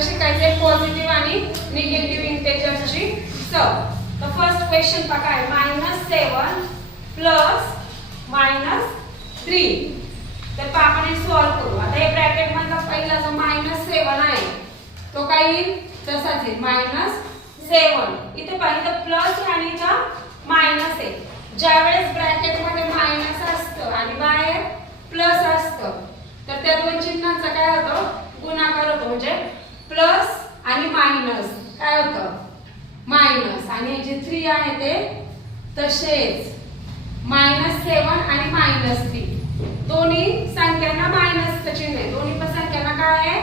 आपल्याला शिकायचे पॉझिटिव्ह आणि निगेटिव्ह इंटिजर्सची सम. तर फर्स्ट क्वेश्चन बघा आहे -7 प्लस -3. तर आपण हे सॉल्व करू. आता हे ब्रॅकेट मधला पहिला जो -7 आहे तो काय येईल तसाच येईल -7. इथे पाहिजे प्लस आणि इथं मायनस आहे. ज्यावेळेस ब्रॅकेट मध्ये मायनस असतं आणि बाहेर प्लस असतं तर त्या दोन चिन्हांचा काय होतं गुणाकार होतो. म्हणजे प्लस आणि मायनस काय होतं मायनस. आणि हे जे 3 आहे ते तसेच -7 आणि -3 दोन्ही संख्यांना मायनसचं चिन्ह आहे. दोन्ही पण संख्यांना काय आहे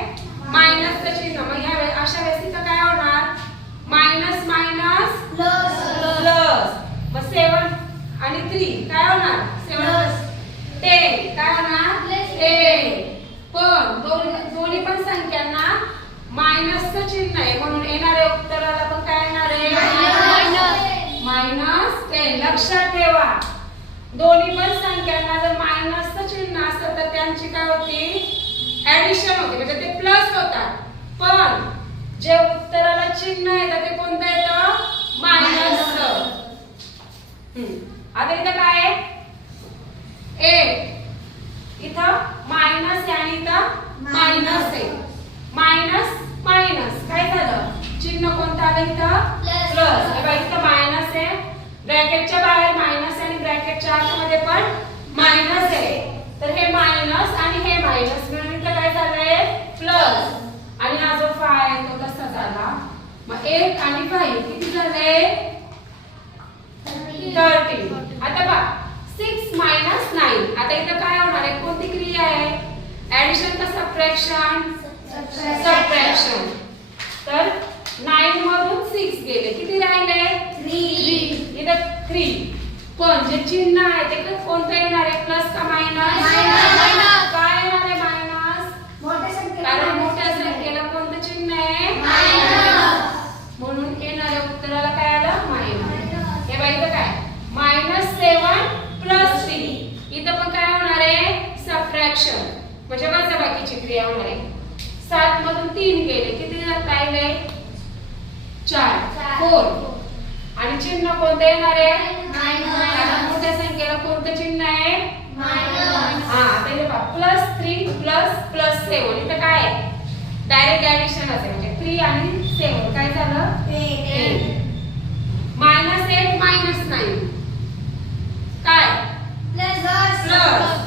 मायनसचं चिन्ह. मग ह्या अशा वेळेस इथं काय होणार मायनस मायनस प्लस. मग 7 आणि 3 काय होणार 7 10 काय होणार 10. पण दोन्ही पण संख्यांना मायनसचं चिन्ह आहे म्हणून येणाऱ्या उत्तराला पण काय येणार आहे -10. लक्षात ठेवा दोन्ही पण संख्यांना जर मायनसचं चिन्ह असतं तर त्यांची काय होती ऍडिशन होते म्हणजे ते प्लस होतात. पण जे उत्तराला चिन्ह येतं ते कोणतं येतं मायनसचं. आता इथं काय आहे 8 इथं मायनस आणि इथं मायनस आहे. मायनस मायनस काय झालं चिन्ह कोणतं आलं इथं प्लस. हे बघा इथं मायनस आहे ब्रॅकेटच्या बाहेर मायनस आणि ब्रॅकेटच्या आतमध्ये पण मायनस आहे. तर हे मायनस आणि हे मायनस मिळून इथं काय झालंय प्लस. आणि हा जो 5 आहे तो तसा झाला. मग 8 आणि 5 किती झाले 13. आता बघा 6 - 9. आता इथं काय होणार आहे कोणती क्रिया आहे ऍडिशन का सबट्रॅक्शन सबट्रॅक्शन. तर 9 मधून 6 गेले किती राहिले 3. इथं 3. पण जे चिन्ह आहे ते कोणतं येणार आहे प्लस का मायनस काय येणार आहे मायनस. कारण मोठ्या संख्येला कोणतं चिन्ह आहे म्हणून येणाऱ्या उत्तराला काय आलं मायनस. हे बघा इथं काय -7 प्लस 3. इथं पण काय होणार आहे सबट्रॅक्शन म्हणजे वजाबाकीची क्रिया होणार आहे. 7 मधून 3 गेले किती राहिले 4 4. आणि चिन्ह कोणतं येणार आहे कारण मोठ्या संख्येला कोणतं चिन्ह आहे आता हे पहा +3 प्लस +7 इथं काय आहे डायरेक्ट ऍडिशन असेल म्हणजे 3 आणि 7 काय झालं 8. -8 - 9 काय प्लस